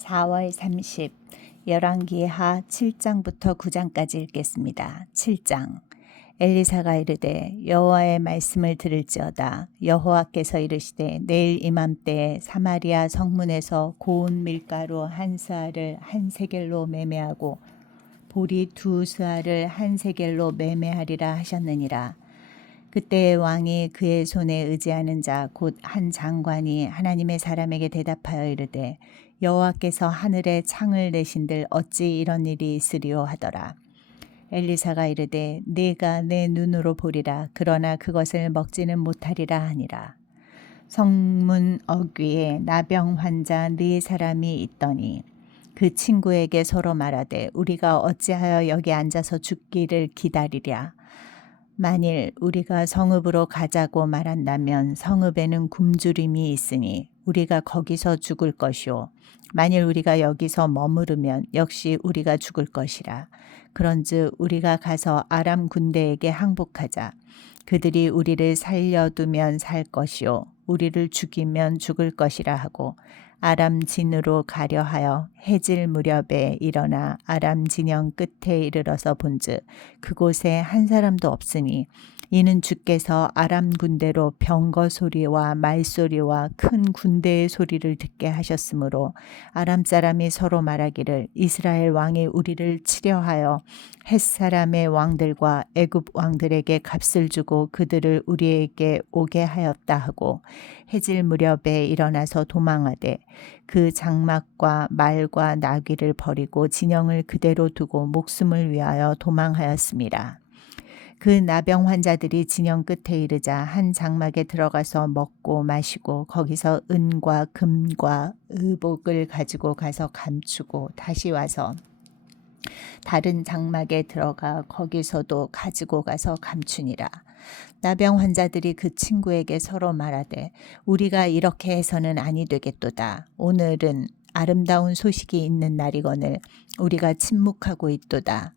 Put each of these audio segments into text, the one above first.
4월 30 열왕기하 7장부터 9장까지 읽겠습니다. 7장 엘리사가 이르되 여호와의 말씀을 들을지어다. 여호와께서 이르시되 내일 이맘때에 사마리아 성문에서 고운 밀가루 한 스아를 한 세겔로 매매하고 보리 두 스아를 한 세겔로 매매하리라 하셨느니라. 그때 왕이 그의 손에 의지하는 자 곧 한 장관이 하나님의 사람에게 대답하여 이르되 여호와께서 하늘에 창을 내신들 어찌 이런 일이 있으리요 하더라. 엘리사가 이르되 네가 내 눈으로 보리라. 그러나 그것을 먹지는 못하리라 하니라. 성문 어귀에 나병 환자 네 사람이 있더니 그 친구에게 서로 말하되 우리가 어찌하여 여기 앉아서 죽기를 기다리랴. 만일 우리가 성읍으로 가자고 말한다면 성읍에는 굶주림이 있으니 우리가 거기서 죽을 것이요 만일 우리가 여기서 머무르면 역시 우리가 죽을 것이라. 그런즉 우리가 가서 아람 군대에게 항복하자. 그들이 우리를 살려두면 살 것이요 우리를 죽이면 죽을 것이라 하고 아람 진으로 가려 하여 해질 무렵에 일어나 아람 진영 끝에 이르러서 본즉 그곳에 한 사람도 없으니 이는 주께서 아람 군대로 병거 소리와 말소리와 큰 군대의 소리를 듣게 하셨으므로 아람 사람이 서로 말하기를 이스라엘 왕이 우리를 치려하여 헷 사람의 왕들과 애굽 왕들에게 값을 주고 그들을 우리에게 오게 하였다 하고 해질 무렵에 일어나서 도망하되 그 장막과 말과 나귀를 버리고 진영을 그대로 두고 목숨을 위하여 도망하였습니다. 그 나병 환자들이 진영 끝에 이르자 한 장막에 들어가서 먹고 마시고 거기서 은과 금과 의복을 가지고 가서 감추고 다시 와서 다른 장막에 들어가 거기서도 가지고 가서 감추니라. 나병 환자들이 그 친구에게 서로 말하되 우리가 이렇게 해서는 아니 되겠도다. 오늘은 아름다운 소식이 있는 날이거늘 우리가 침묵하고 있도다.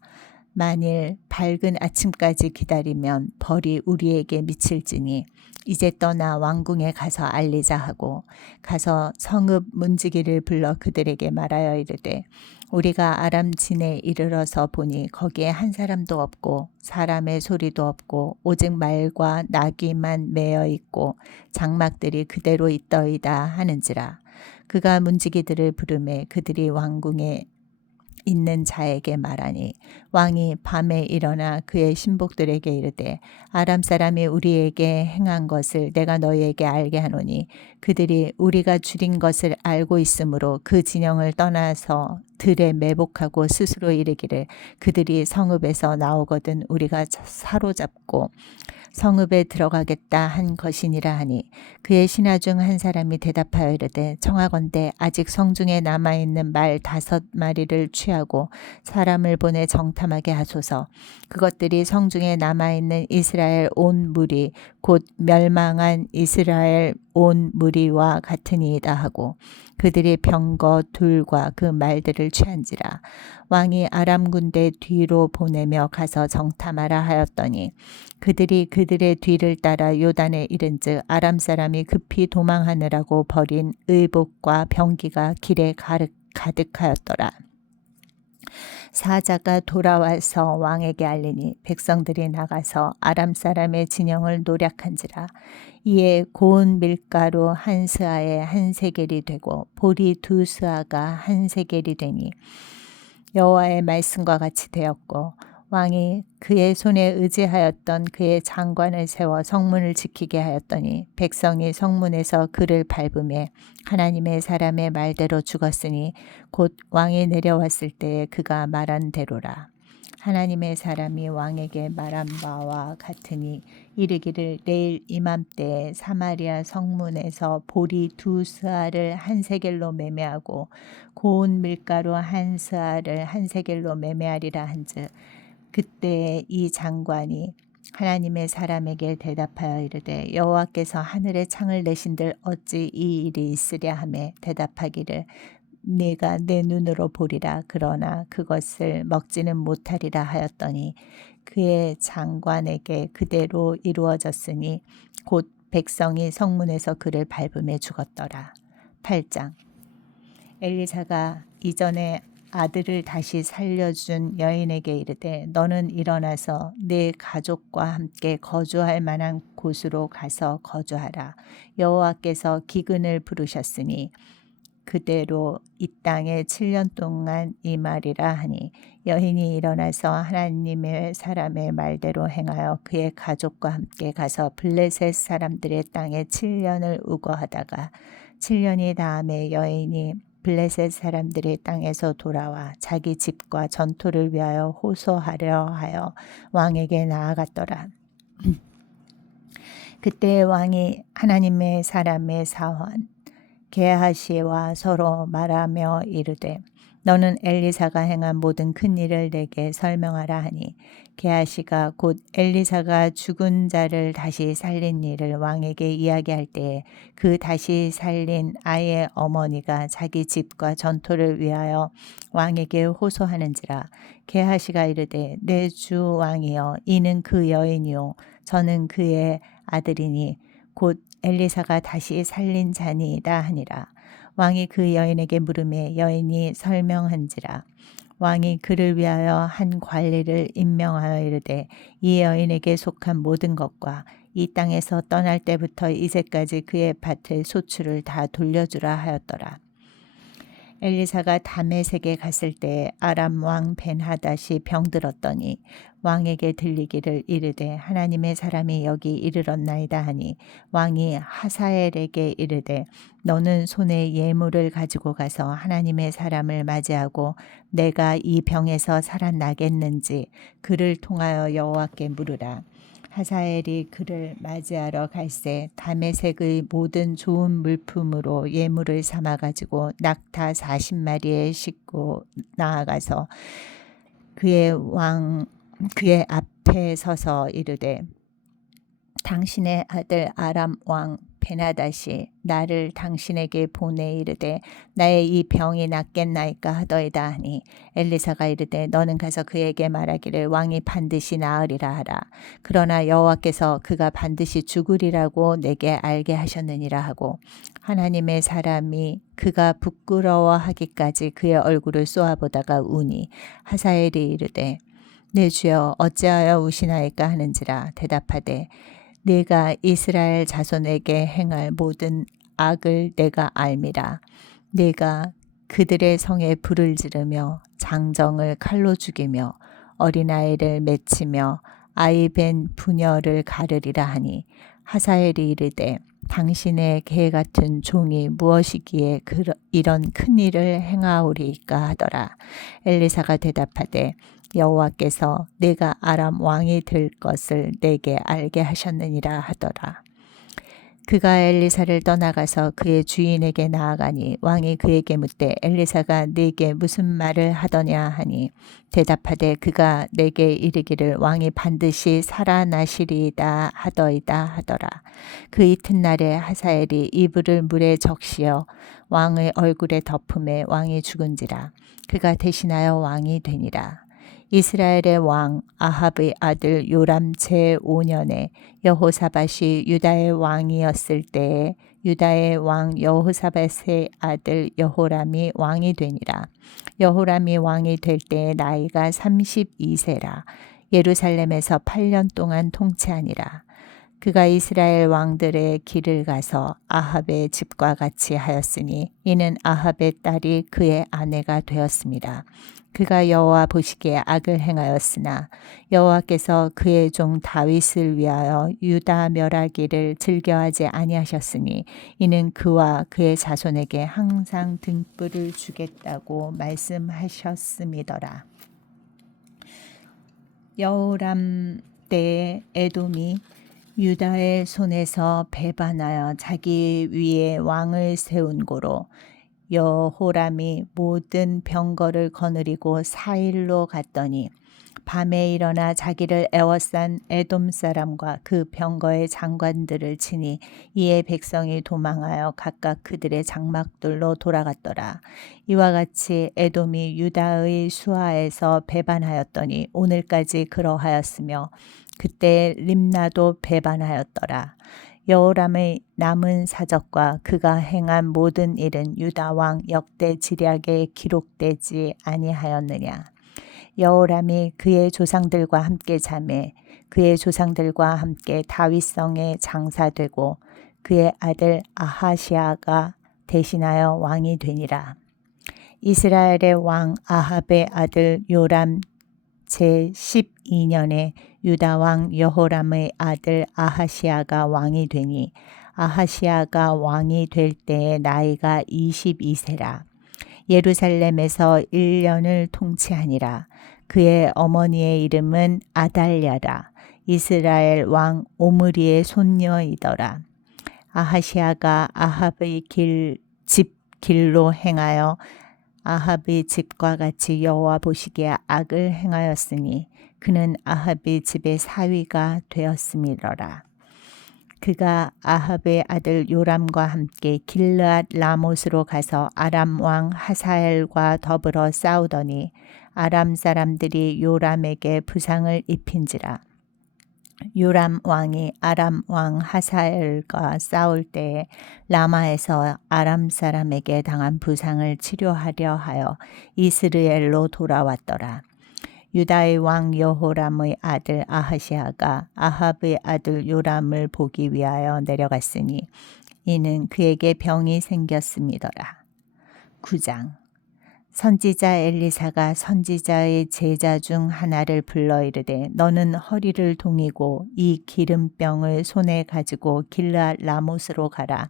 만일 밝은 아침까지 기다리면 벌이 우리에게 미칠지니 이제 떠나 왕궁에 가서 알리자 하고 가서 성읍 문지기를 불러 그들에게 말하여 이르되 우리가 아람 진에 이르러서 보니 거기에 한 사람도 없고 사람의 소리도 없고 오직 말과 나귀만 매어 있고 장막들이 그대로 있더이다 하는지라. 그가 문지기들을 부르매 그들이 왕궁에 있는 자에게 말하니 왕이 밤에 일어나 그의 신복들에게 이르되 아람 사람이 우리에게 행한 것을 내가 너희에게 알게 하노니 그들이 우리가 줄인 것을 알고 있으므로 그 진영을 떠나서 들에 매복하고 스스로 이르기를 그들이 성읍에서 나오거든 우리가 사로잡고 성읍에 들어가겠다 한 것이니라 하니 그의 신하 중 한 사람이 대답하여 이르되 청하건대 아직 성중에 남아있는 말 5마리를 취하고 사람을 보내 정탐하게 하소서. 그것들이 성중에 남아있는 이스라엘 온 무리 곧 멸망한 이스라엘 온 무리와 같으니이다 하고 그들이 병거 둘과 그 말들을 취한지라. 왕이 아람 군대 뒤로 보내며 가서 정탐하라 하였더니 그들이 그들의 뒤를 따라 요단에 이른즉 아람 사람이 급히 도망하느라고 버린 의복과 병기가 길에 가득하였더라. 사자가 돌아와서 왕에게 알리니 백성들이 나가서 아람 사람의 진영을 노략한지라. 이에 고운 밀가루 한 스아에 한 세겔이 되고 보리 두 스아가 한 세겔이 되니 여호와의 말씀과 같이 되었고 왕이 그의 손에 의지하였던 그의 장관을 세워 성문을 지키게 하였더니 백성이 성문에서 그를 밟음에 하나님의 사람의 말대로 죽었으니 곧 왕이 내려왔을 때에 그가 말한 대로라. 하나님의 사람이 왕에게 말한 바와 같으니 이르기를 내일 이맘때에 사마리아 성문에서 보리 두 스아를 한 세겔로 매매하고 고운 밀가루 한 스아를 한 세겔로 매매하리라 한즉 그때 이 장관이 하나님의 사람에게 대답하여 이르되 여호와께서 하늘에 창을 내신들 어찌 이 일이 있으랴 하매 대답하기를 네가 내 눈으로 보리라. 그러나 그것을 먹지는 못하리라 하였더니 그의 장관에게 그대로 이루어졌으니 곧 백성이 성문에서 그를 밟음에 죽었더라. 8장 엘리사가 이전에 아들을 다시 살려준 여인에게 이르되 너는 일어나서 네 가족과 함께 거주할 만한 곳으로 가서 거주하라. 여호와께서 기근을 부르셨으니 그대로 이 땅에 7년 동안 임하리라 하니 여인이 일어나서 하나님의 사람의 말대로 행하여 그의 가족과 함께 가서 블레셋 사람들의 땅에 7년을 우거하다가 7년이 다음에 여인이 블레셋 사람들의 땅에서 돌아와 자기 집과 전토를 위하여 호소하려 하여 왕에게 나아갔더라. 그때 왕이 하나님의 사람의 사환 게하시와 서로 말하며 이르되 너는 엘리사가 행한 모든 큰 일을 내게 설명하라 하니 게하시가 곧 엘리사가 죽은 자를 다시 살린 일을 왕에게 이야기할 때에 그 다시 살린 아이의 어머니가 자기 집과 전토를 위하여 왕에게 호소하는지라. 게하시가 이르되 내 주 왕이여 이는 그 여인이요 저는 그의 아들이니 곧 엘리사가 다시 살린 자니이다 하니라. 왕이 그 여인에게 물으매 여인이 설명한지라. 왕이 그를 위하여 한 관리를 임명하여 이르되 이 여인에게 속한 모든 것과 이 땅에서 떠날 때부터 이제까지 그의 밭의 소출을 다 돌려주라 하였더라. 엘리사가 다메섹에 갔을 때 아람 왕 벤하닷이 병들었더니 왕에게 들리기를 이르되 하나님의 사람이 여기 이르렀나이다 하니 왕이 하사엘에게 이르되 너는 손에 예물을 가지고 가서 하나님의 사람을 맞이하고 내가 이 병에서 살아나겠는지 그를 통하여 여호와께 물으라. 하사엘이 그를 맞이하러 갈새 다메섹의 모든 좋은 물품으로 예물을 삼아 가지고 낙타 40마리에 싣고 나아가서 그의 앞에 서서 이르되 당신의 아들 아람 왕 베나닷이 나를 당신에게 보내 이르되 나의 이 병이 낫겠나이까 하더이다 하니 엘리사가 이르되 너는 가서 그에게 말하기를 왕이 반드시 나으리라 하라. 그러나 여호와께서 그가 반드시 죽으리라고 내게 알게 하셨느니라 하고 하나님의 사람이 그가 부끄러워하기까지 그의 얼굴을 쏘아보다가 우니 하사엘이 이르되 내 주여 어찌하여 우시나이까 하는지라. 대답하되 네가 이스라엘 자손에게 행할 모든 악을 내가 알미라. 네가 그들의 성에 불을 지르며 장정을 칼로 죽이며 어린아이를 맺히며 아이 벤 부녀를 가르리라 하니 하사엘이 이르되 당신의 개 같은 종이 무엇이기에 이런 큰 일을 행하오리까 하더라. 엘리사가 대답하되 여호와께서 내가 아람 왕이 될 것을 내게 알게 하셨느니라 하더라. 그가 엘리사를 떠나가서 그의 주인에게 나아가니 왕이 그에게 묻되 엘리사가 네게 무슨 말을 하더냐 하니 대답하되 그가 내게 이르기를 왕이 반드시 살아나시리이다 하더이다 하더라. 그 이튿날에 하사엘이 이불을 물에 적시어 왕의 얼굴에 덮음에 왕이 죽은지라. 그가 대신하여 왕이 되니라. 이스라엘의 왕 아합의 아들 요람 제5년에 여호사밧이 유다의 왕이었을 때에 유다의 왕 여호사밧의 아들 여호람이 왕이 되니라. 여호람이 왕이 될 때의 나이가 32세라. 예루살렘에서 8년 동안 통치하니라. 그가 이스라엘 왕들의 길을 가서 아합의 집과 같이 하였으니 이는 아합의 딸이 그의 아내가 되었습니다. 그가 여호와 보시기에 악을 행하였으나 여호와께서 그의 종 다윗을 위하여 유다 멸하기를 즐겨하지 아니하셨으니 이는 그와 그의 자손에게 항상 등불을 주겠다고 말씀하셨음이더라. 여호람 때에 에돔이 유다의 손에서 배반하여 자기 위에 왕을 세운 고로 여호람이 모든 병거를 거느리고 사일로 갔더니 밤에 일어나 자기를 애워싼 에돔 사람과 그 병거의 장관들을 치니 이에 백성이 도망하여 각각 그들의 장막들로 돌아갔더라. 이와 같이 에돔이 유다의 수하에서 배반하였더니 오늘까지 그러하였으며 그때 림나도 배반하였더라. 여호람의 남은 사적과 그가 행한 모든 일은 유다 왕 역대 지략에 기록되지 아니하였느냐. 여호람이 그의 조상들과 함께 자매 그의 조상들과 함께 다윗성에 장사되고 그의 아들 아하시아가 대신하여 왕이 되니라. 이스라엘의 왕 아합의 아들 요람 제12년에 유다 왕 여호람의 아들 아하시아가 왕이 되니 아하시아가 왕이 될 때의 나이가 22세라. 예루살렘에서 1년을 통치하니라. 그의 어머니의 이름은 아달랴라. 이스라엘 왕 오므리의 손녀이더라. 아하시아가 아합의 집 길로 행하여 아합의 집과 같이 여호와 보시기에 악을 행하였으니 그는 아합의 집의 사위가 되었음이러라. 그가 아합의 아들 요람과 함께 길르앗 라못으로 가서 아람 왕 하사엘과 더불어 싸우더니 아람 사람들이 요람에게 부상을 입힌지라. 요람 왕이 아람 왕 하사엘과 싸울 때에 라마에서 아람 사람에게 당한 부상을 치료하려 하여 이스라엘로 돌아왔더라. 유다의 왕 여호람의 아들 아하시아가 아합의 아들 요람을 보기 위하여 내려갔으니 이는 그에게 병이 생겼음이더라. 9장. 선지자 엘리사가 선지자의 제자 중 하나를 불러 이르되 너는 허리를 동이고 이 기름병을 손에 가지고 길르앗 라못으로 가라.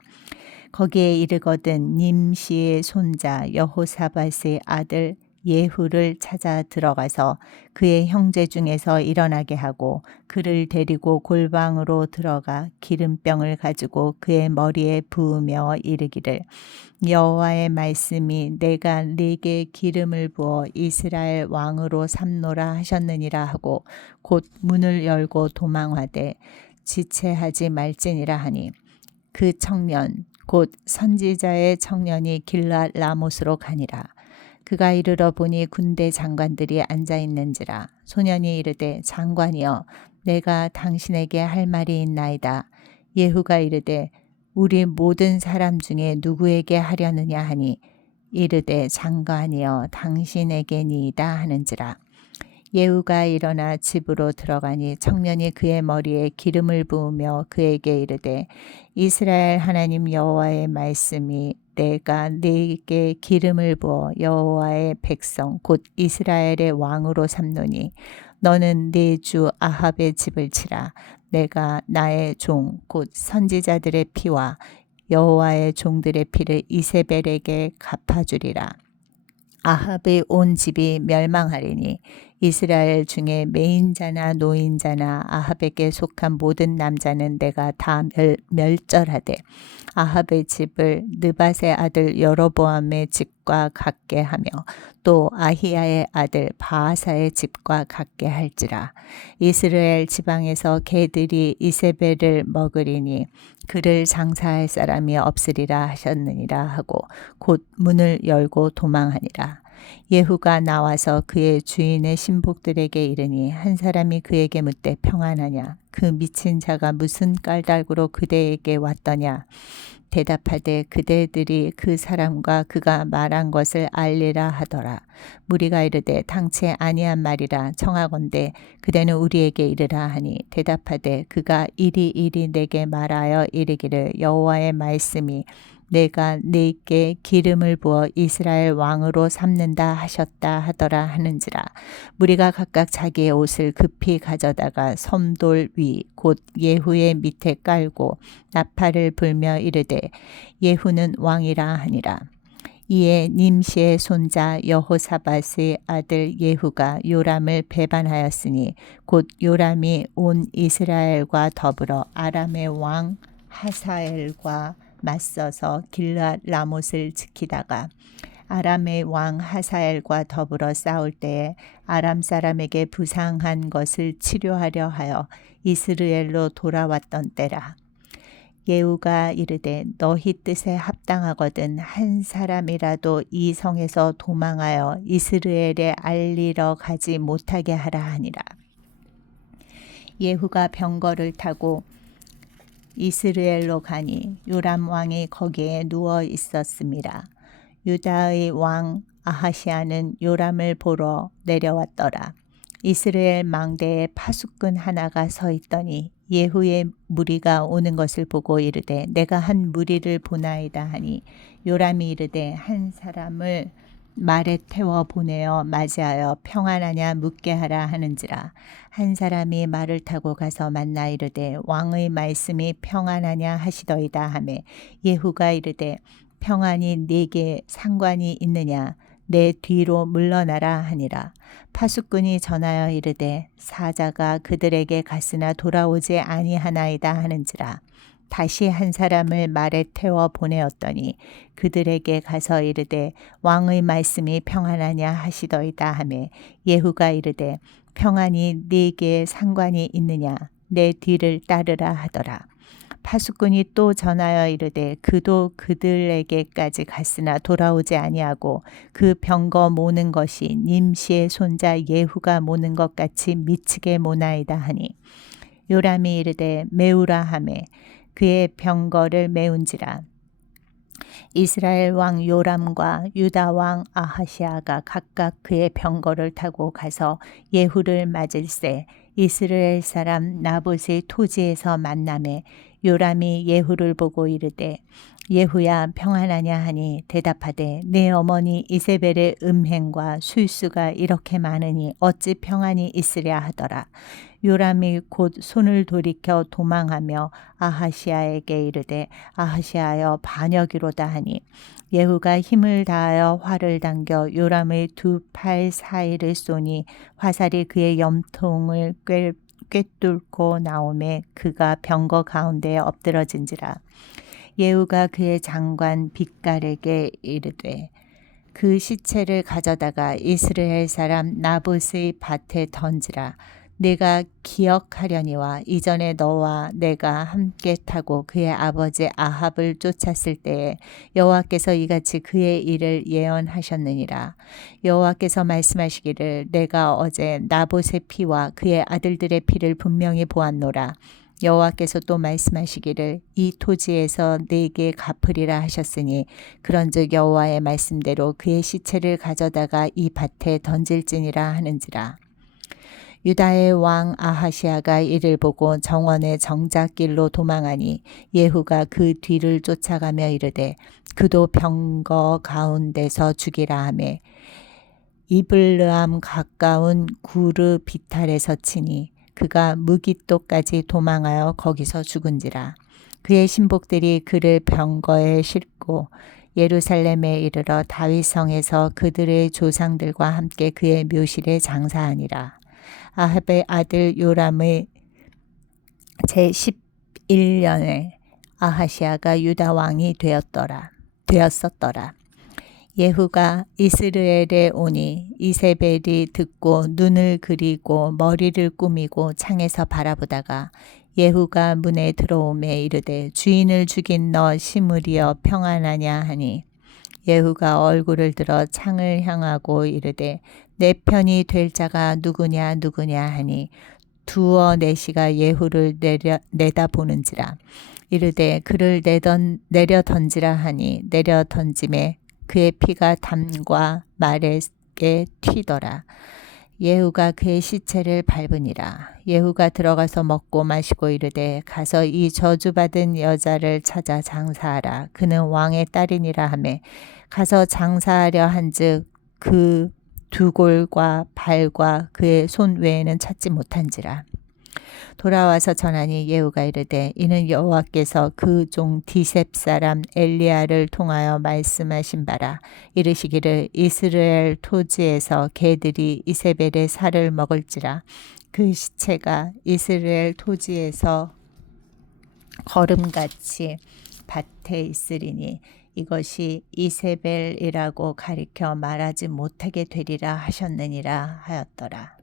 거기에 이르거든 님시의 손자 여호사밧의 아들 예후를 찾아 들어가서 그의 형제 중에서 일어나게 하고 그를 데리고 골방으로 들어가 기름병을 가지고 그의 머리에 부으며 이르기를 여호와의 말씀이 내가 네게 기름을 부어 이스라엘 왕으로 삼노라 하셨느니라 하고 곧 문을 열고 도망하되 지체하지 말지니라 하니 그 청년 곧 선지자의 청년이 길르앗 라못으로 가니라. 그가 이르러 보니 군대 장관들이 앉아 있는지라. 소년이 이르되 장관이여 내가 당신에게 할 말이 있나이다. 예후가 이르되 우리 모든 사람 중에 누구에게 하려느냐 하니 이르되 장관이여 당신에게니이다 하는지라. 예후가 일어나 집으로 들어가니 청년이 그의 머리에 기름을 부으며 그에게 이르되 이스라엘 하나님 여호와의 말씀이 내가 네게 기름을 부어 여호와의 백성 곧 이스라엘의 왕으로 삼노니 너는 네 주 아합의 집을 치라. 내가 나의 종 곧 선지자들의 피와 여호와의 종들의 피를 이세벨에게 갚아주리라. 아합의 온 집이 멸망하리니 이스라엘 중에 매인자나 노인자나 아합에게 속한 모든 남자는 내가 다 멸절하되 아합의 집을 느밧의 아들 여로보암의 집과 같게 하며 또 아히야의 아들 바하사의 집과 같게 할지라. 이스라엘 지방에서 개들이 이세벨을 먹으리니 그를 장사할 사람이 없으리라 하셨느니라 하고 곧 문을 열고 도망하니라. 예후가 나와서 그의 주인의 신복들에게 이르니 한 사람이 그에게 묻되 평안하냐. 그 미친 자가 무슨 까닭으로 그대에게 왔더냐. 대답하되 그대들이 그 사람과 그가 말한 것을 알리라 하더라. 무리가 이르되 당체 아니한 말이라 청하건대 그대는 우리에게 이르라 하니 대답하되 그가 이리 내게 말하여 이르기를 여호와의 말씀이 내가 네게 기름을 부어 이스라엘 왕으로 삼는다 하셨다 하더라 하는지라. 무리가 각각 자기의 옷을 급히 가져다가 섬돌 위 곧 예후의 밑에 깔고 나팔을 불며 이르되 예후는 왕이라 하니라. 이에 님시의 손자 여호사밧의 아들 예후가 요람을 배반하였으니 곧 요람이 온 이스라엘과 더불어 아람의 왕 하사엘과 맞서서 길르앗 라못을 지키다가 아람의 왕 하사엘과 더불어 싸울 때에 아람 사람에게 부상한 것을 치료하려 하여 이스라엘로 돌아왔던 때라. 예후가 이르되 너희 뜻에 합당하거든 한 사람이라도 이 성에서 도망하여 이스라엘에 알리러 가지 못하게 하라 하니라. 예후가 병거를 타고 이스라엘로 가니 요람 왕이 거기에 누워 있었습니다. 유다의 왕 아하시아는 요람을 보러 내려왔더라. 이스라엘 망대에 파수꾼 하나가 서 있더니 예후의 무리가 오는 것을 보고 이르되 내가 한 무리를 보나이다 하니 요람이 이르되 한 사람을 말에 태워 보내어 맞이하여 평안하냐 묻게 하라 하는지라. 한 사람이 말을 타고 가서 만나 이르되 왕의 말씀이 평안하냐 하시더이다 하매 예후가 이르되 평안이 네게 상관이 있느냐 내 뒤로 물러나라 하니라. 파수꾼이 전하여 이르되 사자가 그들에게 갔으나 돌아오지 아니하나이다 하는지라. 다시 한 사람을 말에 태워 보내었더니 그들에게 가서 이르되 왕의 말씀이 평안하냐 하시더이다 하매 예후가 이르되 평안이 네게 상관이 있느냐 내 뒤를 따르라 하더라. 파수꾼이 또 전하여 이르되 그도 그들에게까지 갔으나 돌아오지 아니하고 그 병거 모는 것이 님시의 손자 예후가 모는 것 같이 미치게 모나이다 하니 요람이 이르되 메우라 하매 그의 병거를 메운지라. 이스라엘 왕 요람과 유다 왕 아하시아가 각각 그의 병거를 타고 가서 예후를 맞을새 이스라엘 사람 나봇의 토지에서 만나매 요람이 예후를 보고 이르되 예후야 평안하냐 하니 대답하되 내 어머니 이세벨의 음행과 술수가 이렇게 많으니 어찌 평안이 있으랴 하더라. 요람이 곧 손을 돌이켜 도망하며 아하시아에게 이르되 아하시아여 반역이로다 하니 예후가 힘을 다하여 활을 당겨 요람의 두 팔 사이를 쏘니 화살이 그의 염통을 꿰뚫고 나오매 그가 병거 가운데에 엎드러진지라. 예후가 그의 장관 빗갈에게 이르되 그 시체를 가져다가 이스라엘 사람 나봇의 밭에 던지라. 내가 기억하려니와 이전에 너와 내가 함께 타고 그의 아버지 아합을 쫓았을 때에 여호와께서 이같이 그의 일을 예언하셨느니라. 여호와께서 말씀하시기를 내가 어제 나봇의 피와 그의 아들들의 피를 분명히 보았노라. 여호와께서 또 말씀하시기를 이 토지에서 네게 갚으리라 하셨으니 그런즉 여호와의 말씀대로 그의 시체를 가져다가 이 밭에 던질지니라 하는지라. 유다의 왕 아하시아가 이를 보고 정원의 정작길로 도망하니 예후가 그 뒤를 쫓아가며 이르되 그도 병거 가운데서 죽이라 하매 이블르암 가까운 구르 비탈에서 치니 그가 무깃도까지 도망하여 거기서 죽은지라. 그의 신복들이 그를 병거에 싣고 예루살렘에 이르러 다윗성에서 그들의 조상들과 함께 그의 묘실에 장사하니라. 아합의 아들 요람의 제11년에 아하시아가 유다 왕이 되었었더라. 예후가 이스라엘에 오니 이세벨이 듣고 눈을 그리고 머리를 꾸미고 창에서 바라보다가 예후가 문에 들어오매 이르되 주인을 죽인 너 시므리여 평안하냐 하니 예후가 얼굴을 들어 창을 향하고 이르되 내 편이 될 자가 누구냐 하니 두어 내시가 예후를 내다보는지라. 이르되 그를 내려 던지라 하니 내려 던짐에 그의 피가 담과 말에 튀더라. 예후가 그의 시체를 밟으니라. 예후가 들어가서 먹고 마시고 이르되 가서 이 저주받은 여자를 찾아 장사하라. 그는 왕의 딸이니라 하매 가서 장사하려 한즉 그 두 골과 발과 그의 손 외에는 찾지 못한지라. 돌아와서 전하니 예후가 이르되 이는 여호와께서 그 종 디셉 사람 엘리야를 통하여 말씀하신 바라. 이르시기를 이스라엘 토지에서 개들이 이세벨의 살을 먹을지라. 그 시체가 이스라엘 토지에서 거름같이 밭에 있으리니 이것이 이세벨이라고 가리켜 말하지 못하게 되리라 하셨느니라 하였더라.